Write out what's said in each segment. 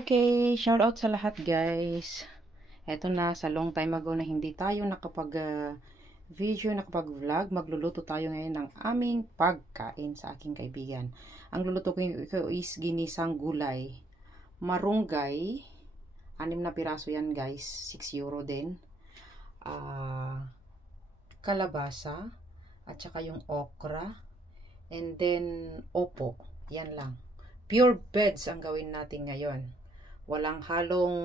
Okay, shout out sa lahat guys. Eto na, sa long time ago na hindi tayo nakapag-video, nakapag-vlog. Magluluto tayo ngayon ng aming pagkain sa aking kaibigan. Ang luluto ko is ginisang gulay. Marunggay. 6 na piraso yan guys. 6 euro din. Kalabasa. At saka yung okra. And then, opo. Yan lang. Pure veg ang gawin natin ngayon. Walang halong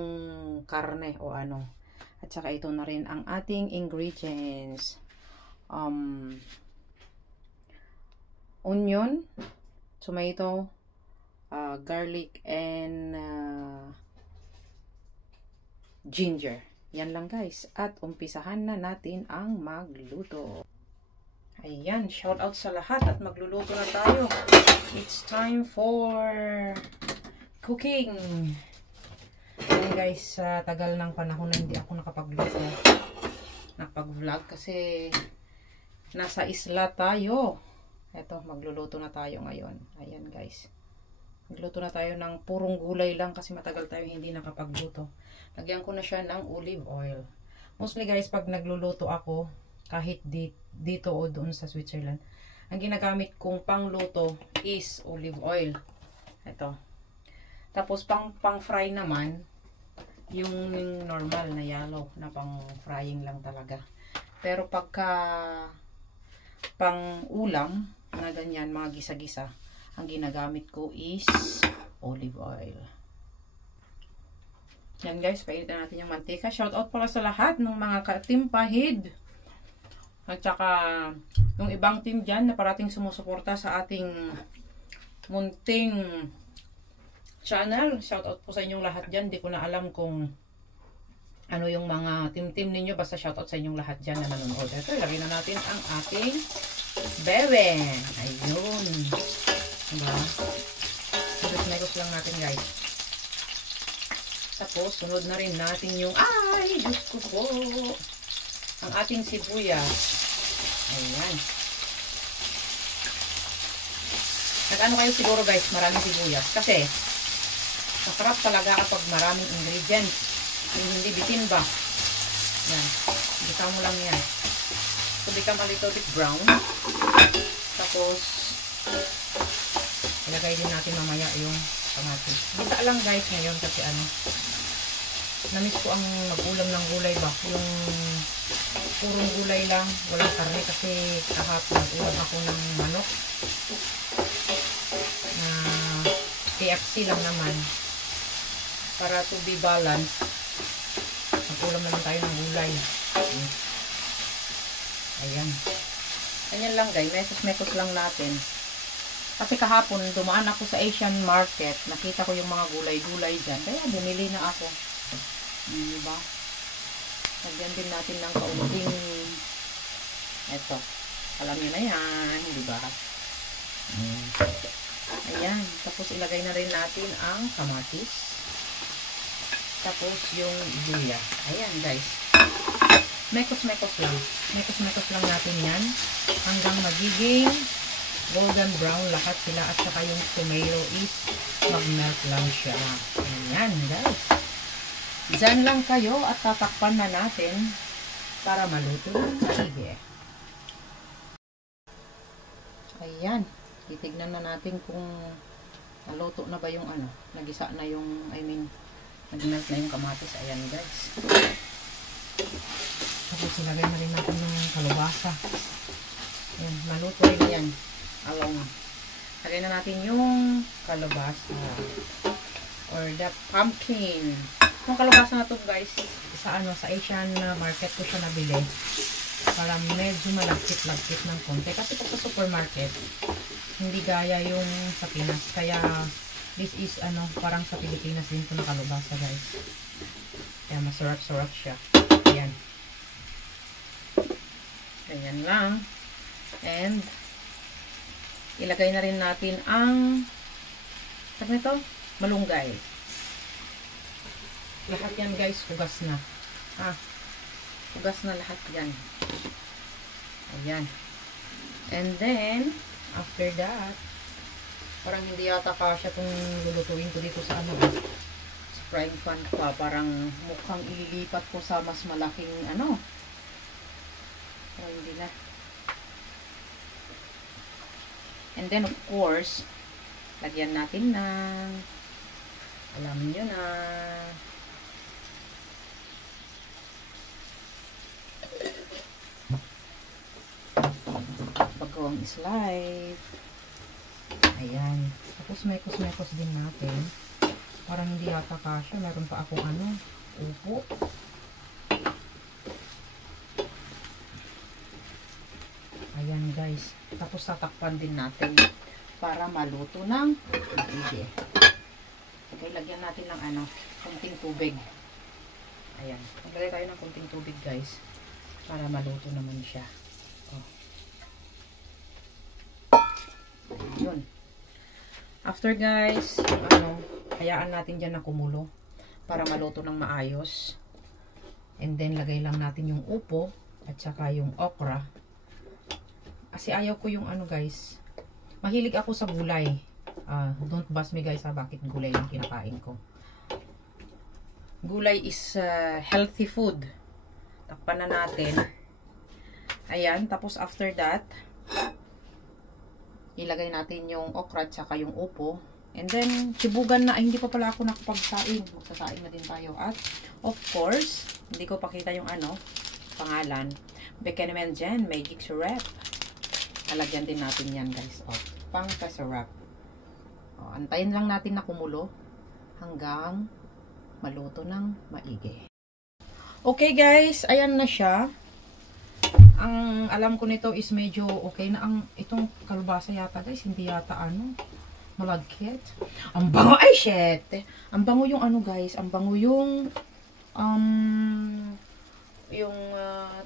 karne o ano. At saka ito na rin ang ating ingredients. Onion, tomato, garlic, and ginger. Yan lang guys. At umpisahan na natin ang magluto. Ayan, shout out sa lahat at magluluto na tayo. It's time for cooking. Ayan guys, sa tagal ng panahon na hindi ako nakapagluto, nakapag-vlog kasi nasa isla tayo. Eto, magluluto na tayo ngayon. Ayan guys. Magluto na tayo ng purong gulay lang kasi matagal tayo hindi nakapagluto. Lagyan ko na siya ng olive oil. Mostly guys, pag nagluluto ako, kahit dito o doon sa Switzerland, ang ginagamit kong pangluto is olive oil. Ito. Tapos pang fry naman, yung normal na yellow na pang frying lang talaga. Pero pagka pang ulam na ganyan, mga gisa-gisa, ang ginagamit ko is olive oil. Yan guys, painitin natin yung mantika. Shout out pala sa lahat ng mga katimpahid. At saka, yung ibang team dyan na parating sumusuporta sa ating munting channel. Shoutout po sa inyong lahat dyan. Di ko na alam kung ano yung mga team ninyo. Basta shoutout sa inyong lahat dyan na nanonood. Ito, ilagay na natin ang ating bebe. Ayun. Diba? Negos lang natin guys. Tapos, sunod na rin natin yung, ay, Diyos ko po, ang ating sibuyas. Ayan. Nag-ano kayo siguro guys, maraming sibuyas. Kasi, masarap talaga kapag maraming ingredients. Yung hindi bitin ba? Yan. Bitaw mo lang yan. So, become a little bit brown. Tapos, ilagay din natin mamaya yung kamatis. Bita lang guys ngayon kasi ano, namiss ko ang mag-ulam ng gulay ba? Yung purong gulay lang, walang karne kasi kahapon nag-ulam ako ng manok na KFC lang naman para to be balanced. Nag-ulam naman tayo ng gulay. Ayan. Ganyan lang guys, mesos lang natin. Kasi kahapon dumaan ako sa Asian market, nakita ko yung mga gulay-gulay dyan, kaya bumili na ako. Diba? Lagyan din natin ng kaunting eto. Alam nyo na yan. Diba? Ayan. Tapos ilagay na rin natin ang kamatis. Tapos yung luya. Ayan guys. Mekos-mekos lang. Mekos-mekos lang natin yan. Hanggang magiging golden brown lahat sila. At saka yung tomato is mag-melt lang siya. Ayan guys. Diyan lang kayo at tatakpan na natin para maluto ng maigi. Ayan. Titignan na natin kung naluto na ba yung ano. Nagisa na yung, nag-melt na yung kamatis. Ayan guys. Tapos ilagay na rin natin ng kalabasa. Ayan. Naluto rin yan. Along. Lagay na natin yung kalabasa. Or the pumpkin. Yung kalabasa na to guys, sa Asian market ko siya nabili para medyo malagkit-lagkit ng konti. Kasi pag sa supermarket, hindi gaya yung sa Pinas. Kaya, this is parang sa Pilipinas din ko na kalabasa guys. Kaya masarap-sarap siya. Ayan. Ganyan lang. And, ilagay na rin natin ang, sabi nito, malunggay. Lahat yan guys, hugas na. Hugas na lahat yan. Ayan. And then, after that, parang hindi yata kasya itong lulutuin ko dito sa frying pan pa. Parang mukhang ililipat ko sa mas malaking ano. Pero hindi na. And then of course, lagyan natin ng, alam nyo na, bagong slide. Ayan. Tapos may kusmekos din natin. Parang hindi yata kasya. Meron pa akong ano, upo. Ayan guys. Tapos tatakpan din natin para maluto ng maigi. Okay, lagyan natin ng ano, konting tubig. Ayan. Maglagay tayo ng konting tubig guys. Para maluto naman siya. Oh. Yun. After guys, ano, hayaan natin dyan na kumulo para maluto ng maayos. And then, lagay lang natin yung upo at saka yung okra. Kasi ayaw ko yung ano guys, mahilig ako sa gulay. Don't bust me guys bakit gulay yung kinakain ko. Gulay is healthy food. Takpan na natin. Ayan, tapos after that, ilagay natin yung okra at saka yung upo. And then, sibugan na. Ay, hindi pa pala ako nakapagsaing. Magsasaing na din tayo. At, of course, hindi ko pakita yung ano, pangalan. Beckenman dyan, magic syrup. Alagyan din natin yan, guys. O, pang syrup. O, antayin lang natin na kumulo hanggang maluto ng maigi. Okay, guys. Ayan na siya. Ang alam ko nito is medyo okay na. Itong kalabasa yata guys, hindi yata ano, malagkit. Ang bango, ay shit! Ang bango yung ano guys, ang bango yung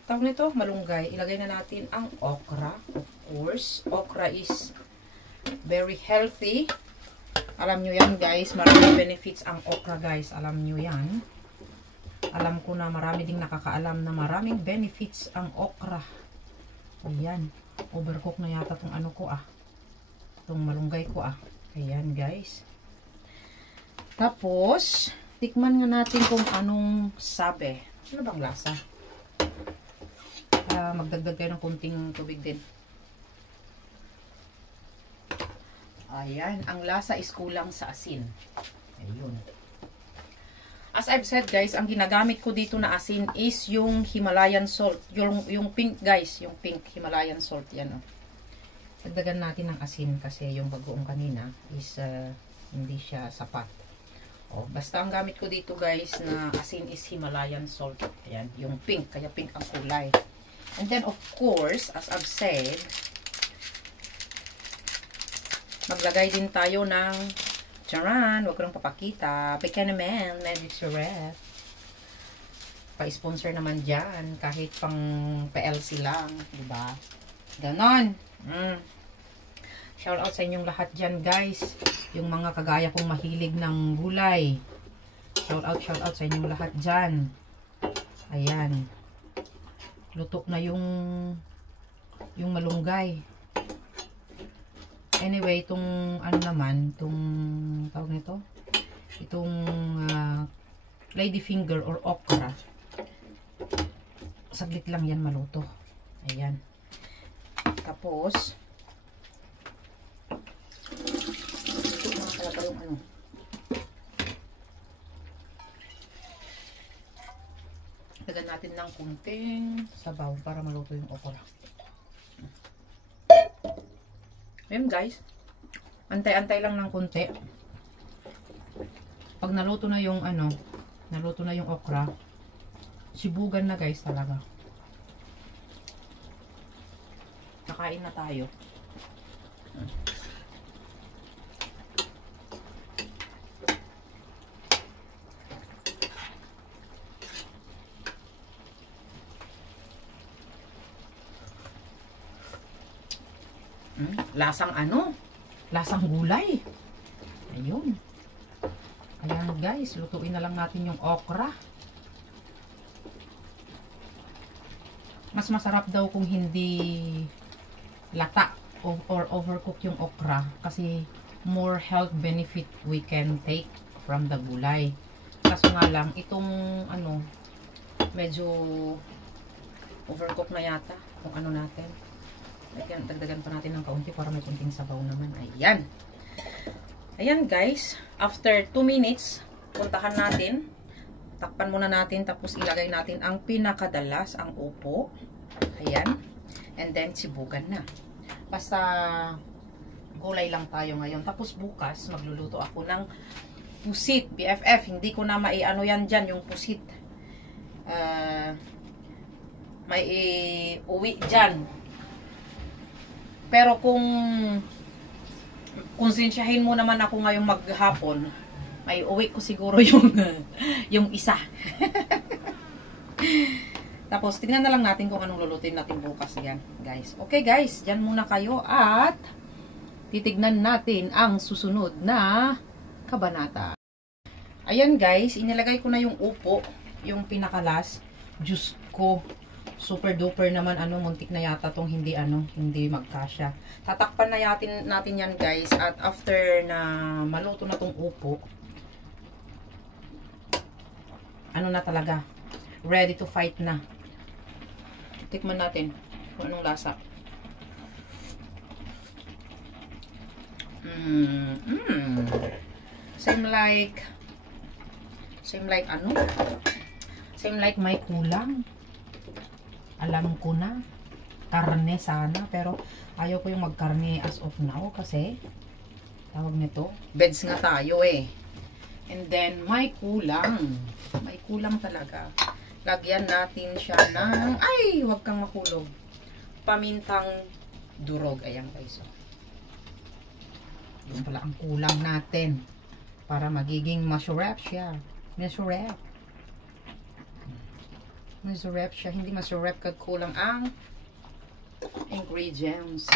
tawag nito, malunggay. Ilagay na natin ang okra, of course. Okra is very healthy. Alam nyo yan guys, maraming benefits ang okra guys, alam nyo yan. Alam ko na marami ding nakakaalam na maraming benefits ang okra. Ayan. Overcook na yata itong ano ko itong malunggay ko Ayan guys. Tapos, tikman nga natin kung anong sabi. Ano bang lasa? Magdagdag kayo ng kunting tubig din. Ayan. Ang lasa is kulang sa asin. Ayun. As I've said guys, ang ginagamit ko dito na asin is yung Himalayan salt. Yung pink guys, yung pink Himalayan salt. Yan Dagdagan natin ng asin kasi yung bagoong kanina is hindi siya sapat. Basta ang gamit ko dito guys na asin is Himalayan salt. Ayan, yung pink. Kaya pink ang kulay. And then of course, as I've said, maglagay din tayo ng charan, huwag ko nang papakita. Beckenman, magic syrup. Pa-sponsor naman dyan. Kahit pang PLC lang. Diba? Ganon. Shout out sa inyong lahat dyan, guys. Yung mga kagaya kong mahilig ng gulay. Shout out sa inyong lahat dyan. Ayan. Lutok na yung malunggay. Anyway, itong ano naman, itong tawag nito, itong ladyfinger or okra, saglit lang yan maluto. Ayan. Tapos, ito mga talaga yung ano. Lagyan natin ng kunting sabaw para maluto yung okra. Ayan guys, antay-antay lang ng kunti. Pag naluto na yung ano, naluto na yung okra, sibugan na guys talaga. Kakain na tayo. Lasang ano? Lasang gulay. Ayun. Ayan guys, lutuin na lang natin yung okra. Mas masarap daw kung hindi lata or overcook yung okra kasi more health benefit we can take from the gulay. Kaso nga lang, itong ano, medyo overcook na yata. Kung ano natin. Dagdagan pa natin ng kaunti para may kunting sabaw naman. Ayan. Ayan guys. After 2 minutes, puntahan natin. Takpan muna natin. Tapos ilagay natin ang pinakadalas, ang upo. Ayan. And then, sibugan na. Basta gulay lang tayo ngayon. Tapos bukas, magluluto ako ng pusit. BFF. Hindi ko na maiano yan dyan, yung pusit. May uwi dyan. Pero kung konsensyahin mo naman ako ngayong maghapon, may uwi ko siguro yung yung isa. Tapos tingnan na lang natin kung anong lulutuin natin bukas yan, guys. Okay guys, dyan muna kayo at titignan natin ang susunod na kabanata. Ayan guys, inilagay ko na yung upo, yung pinakalas. Diyos ko, super duper naman, muntik na yata tong hindi magkasya. Tatakpan na natin yan guys, at after na maluto na tong upo, na talaga, ready to fight na. Tikman natin kung anong lasa. Same like may kulang. Alam ko na, karne sana, pero ayaw ko yung magkarne as of now kasi tawag nito, beds nga tayo eh. And then may kulang talaga. Lagyan natin siya ng, ay, huwag kang makulog, pamintang durog. Ayan guys, yun pala ang kulang natin para magiging masarap siya. Masarap siya. Hindi masarap kag kulang ang ingredients.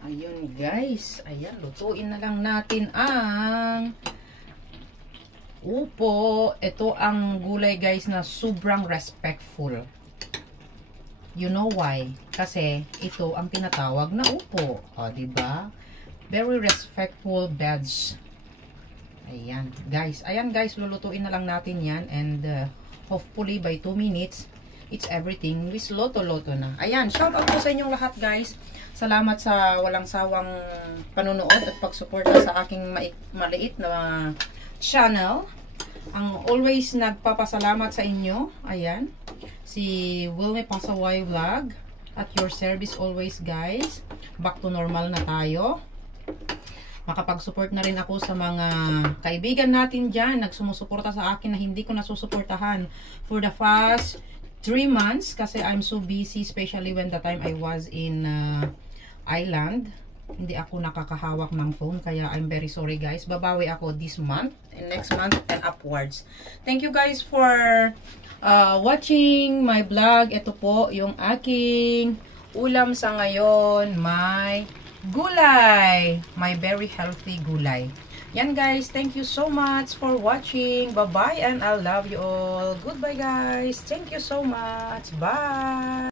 Ayun guys. Ayan, lutuin na lang natin ang upo. Ito ang gulay guys na sobrang respectful. You know why? Kasi ito ang tinatawag na upo. O, diba? Very respectful beds. Ayan guys. Ayan guys, lulutuin na lang natin yan. And hopefully by 2 minutes, it's everything is loto-loto na. Ayan, shout out po sa inyong lahat guys. Salamat sa walang sawang panonood at pagsuporta sa aking maliit na channel. Ang always nagpapasalamat sa inyo, ayan, si Wilmy Pasaway Vlog. At your service always guys. Back to normal na tayo. Makapag-support na rin ako sa mga kaibigan natin dyan, nagsumusuporta sa akin na hindi ko nasusuportahan for the past 3 months kasi I'm so busy, especially when the time I was in Ireland. Hindi ako nakakahawak ng phone, kaya I'm very sorry guys. Babawi ako this month and next month and upwards. Thank you guys for watching my vlog. Ito po yung aking ulam sa ngayon. May gulay. My very healthy gulay. Yan guys, thank you so much for watching. Bye-bye and I love you all. Goodbye guys. Thank you so much. Bye.